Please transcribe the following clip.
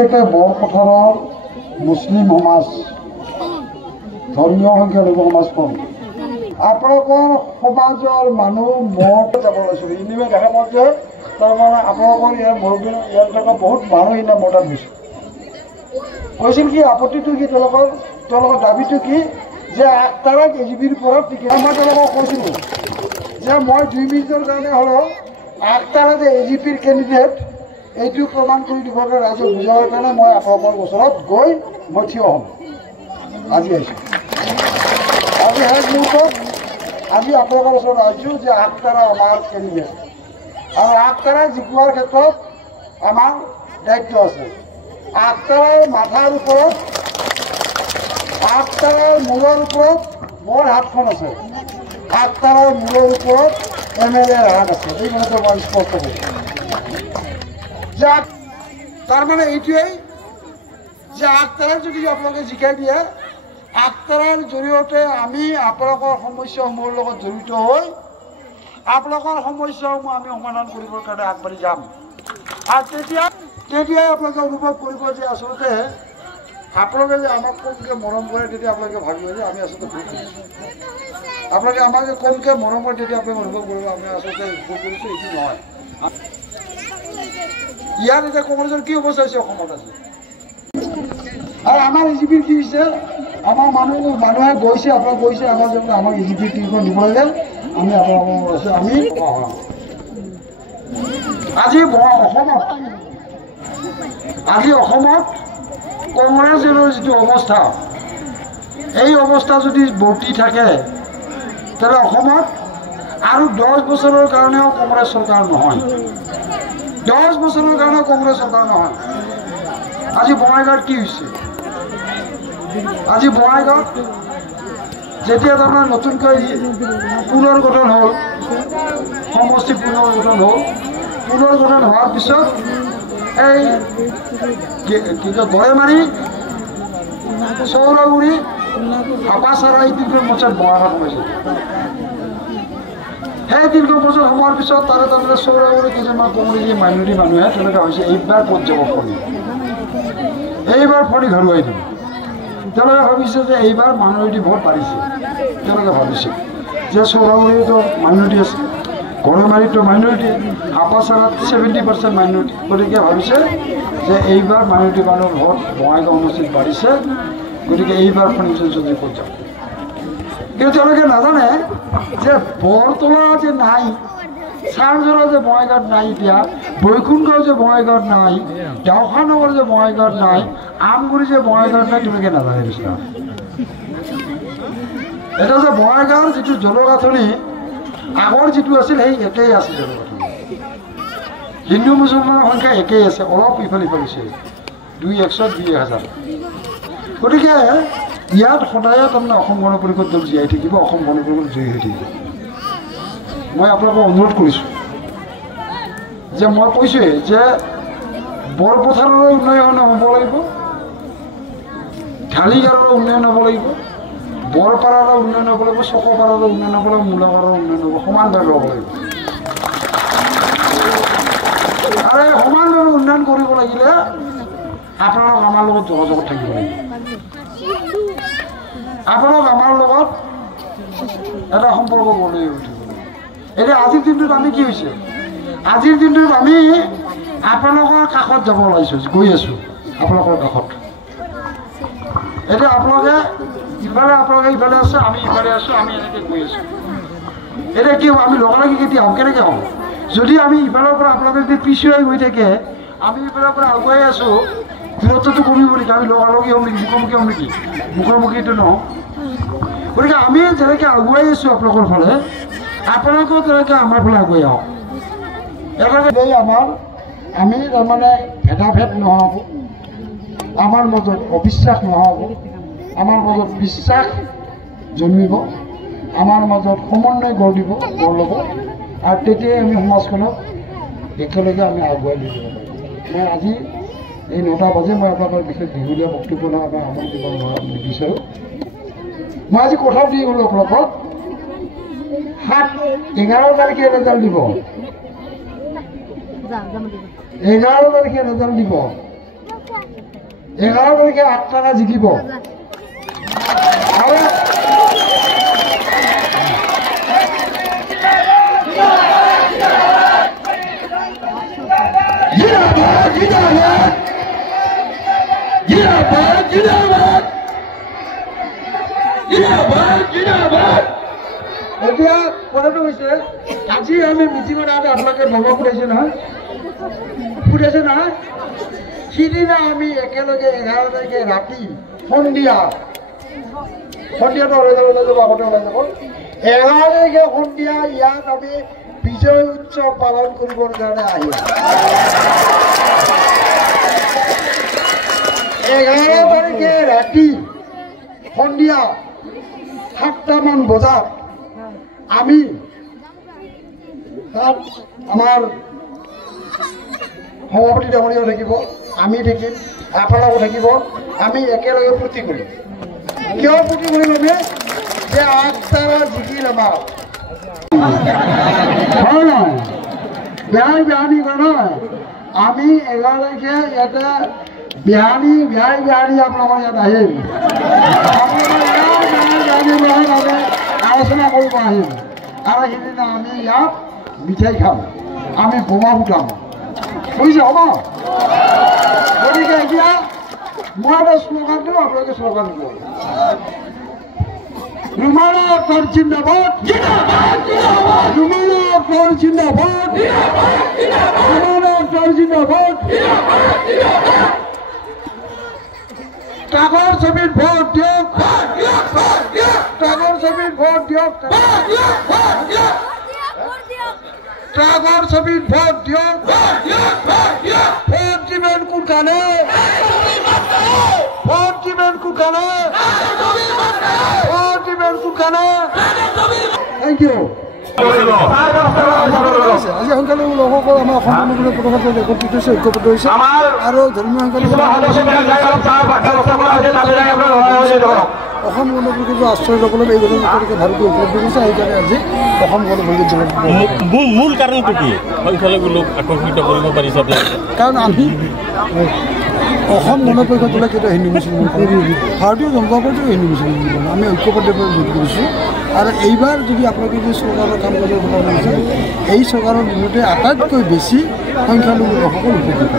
বৰপথাৰৰ মুছলিম সমাজ ধৰ্মীয় সংখ্যালঘু সমাজখন আপোনালোকৰ সমাজৰ মানুহ মঠ যাব লৈছোঁ ইনিমে দেখা পাওঁ যে তাৰমানে আপোনালোকৰ ইয়াৰ মুৰব্বী ইয়াত থকা বহুত মানুহ ইনে মতাত গৈছে কৈছিল কি আপত্তিটো কি তেওঁলোকৰ দাবীটো কি যে আগতাৰাক এজিবিৰ পৰা টিকেট মই তেওঁলোকক কৈছিলোঁ যে মই 2 মিনিটৰ কাৰণে হ'লেও আগতাৰা যে এজিপিৰ কেণ্ডিডেট এইটো প্ৰমাণ কৰি দিবলৈ ৰাইজক বুজাবৰ কাৰণে মই আপোনালোকৰ ওচৰত গৈ মই থিয় হ'ম আজি আহিছোঁ আজি শেষ মুহূৰ্তত আজি আপোনালোকৰ ওচৰত আহিছোঁ যে আগতাৰা আমাৰ কেণ্ডিডেট আৰু আগতাৰা জিকোৱাৰ ক্ষেত্ৰত আমাৰ দায়িত্ব আছে আগতাৰাৰ মাথাৰ ওপৰত আগতাৰাৰ মূৰৰ ওপৰত মোৰ হাতখন আছে আগতাৰাৰ মূৰৰ ওপৰত MLA হাত আছে এই কথাটো মই স্পষ্ট কৰিছোঁ তাৰমানে এইটোৱেই যে আগতাৰাক যদি আপোনালোকে জিকাই দিয়ে আগতাৰাৰ জৰিয়তে আমি আপোনালোকৰ সমস্যাসমূহৰ লগত জড়িত হৈ আপোনালোকৰ সমস্যাসমূহ আমি সমাধান কৰিবৰ কাৰণে আগবাঢ়ি যাম আৰু তেতিয়াই আপোনালোকে অনুভৱ কৰিব যে আচলতে আপোনালোকে যে আমাক কমকৈ মৰম কৰে তেতিয়া আপোনালোকে ভাবিব যে আমি আচলতে ভুল কৰিছোঁ আপোনালোকে আমাক কমকৈ মৰম কৰে তেতিয়া আপোনালোকে অনুভৱ কৰিব আমি আচলতে ভুল কৰিছোঁ এইটো নহয় ইয়াৰ এতিয়া কংগ্ৰেছৰ কি অৱস্থা হৈছে অসমত আছে আৰু আমাৰ এজিপিৰ কি হৈছে আমাৰ মানুহে গৈছে আপোনাক গৈছে আমাৰ যেন আমাক এজিপিৰ টিমখন দিব লাগে আমি আপোনালোকৰ আমি আজি অসমত কংগ্ৰেছৰ যিটো অৱস্থা এই অৱস্থা যদি বৰ্তি থাকে তেতিয়াহ'লে অসমত আৰু 10 বছৰৰ কাৰণেও কংগ্ৰেছ চৰকাৰ নহয় 10 বছৰৰ কাৰণে কংগ্ৰেছ চৰকাৰ নহয় আজি বঙাইগাঁৱত কি হৈছে আজি বঙাইগাঁৱত যেতিয়া তাৰমানে নতুনকৈ পুনৰ গঠন হ'ল সমষ্টি পুনৰ গঠন হ'ল পুনৰ গঠন হোৱাৰ পিছত এই কি কয় গড়েমাৰী চৌৰাগুৰি হাপাচাৰা এই তিনিখন মঞ্চত বঙাইগাঁৱত সোমাইছে সেই দীৰ্ঘ বছৰ সোমোৱাৰ পিছত তাৰে তাৰমানে চৌৰাগুৰি কিছুমান কংগ্ৰেছী মাইনৰিটি মানুহে তেনেকুৱা হৈছে এইবাৰ ক'ত যাব ফণি এইবাৰ ফণি ঘৰুৱাই দিব তেওঁলোকে ভাবিছে যে এইবাৰ মাইনৰিটি ভোট বাঢ়িছে তেওঁলোকে ভাবিছে যে চৌৰাগুৰিতো মাইনৰিটি আছে গড়েমাৰীতো মাইনৰিটি হাপাচাৰাত 70% মাইনৰিটি গতিকে ভাবিছে যে এইবাৰ মাইনৰিটি মানুহৰ ভোট বঙাইগাঁও সমষ্টিত বাঢ়িছে গতিকে এইবাৰ ফণি যদি ক'ত যাব কিন্তু তেওঁলোকে নাজানে যে বৰতলা যে নাই চাৰজৰা যে বঙাইগাঁৱত নাই এতিয়া বৈকুণ্ঠ যে বঙাইগাঁৱত নাই দেওশানগৰ যে বঙাইগাঁৱত নাই আমগুৰি যে বঙাইগাঁৱত নাই তেওঁলোকে নাজানে বিচৰা এটা যে বঙাইগাঁৱৰ যিটো জনগাঁথনি আগৰ যিটো আছিল সেই একেই আছে জনগাঁথনি হিন্দু মুছলমানৰ সংখ্যা একেই আছে অলপ ইফাল ইফাল হৈছে 200 2,000 গতিকে ইয়াত সদায় তাৰমানে অসম গণ পৰিষদ দল জীয়াই থাকিব অসম গণ পৰিষদ জয়ী হৈ থাকিব মই আপোনালোকক অনুৰোধ কৰিছোঁ যে মই কৈছোঁৱেই যে বৰপথাৰৰ উন্নয়ন হ'ব লাগিব ঢালিগাঁৱৰ উন্নয়ন হ'ব লাগিব বৰপাৰাৰ উন্নয়ন হ'ব লাগিব চকপাৰাৰ উন্নয়ন হ'ব লাগিব মূলাপাৰাৰ উন্নয়ন হ'ব সমানভাৱে হ'ব লাগিব আৰু এই সমানভাৱে উন্নয়ন কৰিব লাগিলে আপোনালোক আমাৰ লগত যোগাযোগত থাকিব লাগিব আপোনালোক আমাৰ লগত এটা সম্পৰ্ক গঢ়ি উঠিব এতিয়া আজিৰ দিনটোত আমি কি হৈছে আজিৰ দিনটোত আমি আপোনালোকৰ কাষত যাব ওলাইছোঁ গৈ আছোঁ আপোনালোকৰ কাষত এতিয়া আপোনালোকে ইফালে আছে আমি ইফালে আছোঁ আমি এনেকৈ গৈ আছোঁ এতিয়া কি হ'ব আমি লগালগি কেতিয়া হ'ম কেনেকৈ হ'ম যদি আমি ইফালৰ পৰা আপোনালোকে যদি পিছুৱাই গৈ থাকে আমি ইফালৰ পৰা আগুৱাই আছোঁ দূৰত্বটো কমিব নেকি আমি লগালগি হ'ম নেকি মুখামুখি হ'ম নেকি মুখামুখিটো নহওঁ গতিকে আমি যেনেকৈ আগুৱাই আছোঁ আপোনালোকৰ ফালে আপোনালোকেও তেনেকৈ আমাৰ ফালে আগুৱাই আহক একেলগে আমি তাৰমানে ভেদাভেদ নহ'ব আমাৰ মাজত অবিশ্বাস নহ'ব আমাৰ মাজত বিশ্বাস জন্মিব আমাৰ মাজত সমন্বয় গঢ় ল'ব আৰু তেতিয়াই আমি সমাজখনক একেলগে আমি আগুৱাই লৈ যাব পাৰিম মই আজি এই 9টা বাজে মই আপোনালোকৰ বিশেষ দীঘলীয়া বক্তব্য আমাৰ আমল দিব নিবিচাৰোঁ মই আজি কথা দি গ'লোঁ আপোনালোকক 11 তাৰিখে ৰেজাল্ট দিব 11 তাৰিখে ৰেজাল্ট দিব 11 তাৰিখে 8 টাকা জিকিব আৰু এতিয়া কথাটো হৈছে আজি আমি মিটিঙত আপোনালোকে নমক ফুটাইছে নহয় সিদিনা আমি একেলগে 11 তাৰিখে ৰাতি সন্ধিয়াটো ওলাই যাব আগতে ওলাই যাব 11 তাৰিখে সন্ধিয়া ইয়াত আমি বিজয় উৎসৱ পালন কৰিবৰ কাৰণে আহিম 11 তাৰিখে ৰাতি সন্ধিয়া 7টামান বজাত আমি তাত আমাৰ সভাপতি ডাঙৰীয়াও থাকিব আমি থাকিম আপোনালোকো থাকিব আমি একেলগে ফূৰ্তি কৰিম কিয় ফূৰ্তি কৰিম আমি যে 8 টাকা জিকিল আমাৰ হয় নহয় বিহাৰী নহয় আমি 11 তাৰিখে ইয়াতে বিহাৰী আপোনালোকৰ ইয়াত আহিম আলোচনা কৰিব আহিম আৰু সেইদিনা আমি ইয়াত মিঠাই খাম আমি বোমা ফুটাম বুজিছে হ'ব গতিকে এতিয়া মই এটা শ্লোগান দিওঁ আপোনালোকে শ্লোগান দিব রুমানা কর জিন্দাবাদ রুমানা কর জিন্দাবাদ রুমানা কর জিন্দাবাদ টাগর ছবির ভোট দিয়ক টাগর ছবির ভোট দিয়ক টাগর ছবির ভোট দিয়ক ভোট দিবেন কোনখানে ভোট দিবেন কোনখানে ভোট দিবেন কোনখানে থ্যাংক ইউ আজি সোনকালে লোকসকল আমাৰ অসম গণপৰিষদে একত্ৰিত হৈছে ঐক্যবদ্ধ হৈছে আৰু ধৰ্মীয় অসম গণপৰিষদৰ আশ্ৰয় ল'বলৈ এই গণতন্ত্ৰকে ভাৰতীয় উপলব্ধি কৰিছে সেইকাৰণে আজি অসম গণপৰিষদ মূল কাৰণটো কি সংখ্যালঘু লোক আকৰ্ষিত কৰিব পাৰিছে কাৰণ আমি অসম গণপৰিষদলৈ কেতিয়া হিন্দু মুছলমান ভাৰতীয় জনতা পাৰ্টীও হিন্দু মুছলমান আমি ঐক্যবদ্ধভাৱে ভোট কৰিছোঁ আৰু এইবাৰ যদি আপোনালোকে যদি চৰকাৰৰ কাম কৰিব বিচাৰে এই চৰকাৰৰ বিৰুদ্ধে আটাইতকৈ বেছি সংখ্যালঘু লোকসকল উপকৃত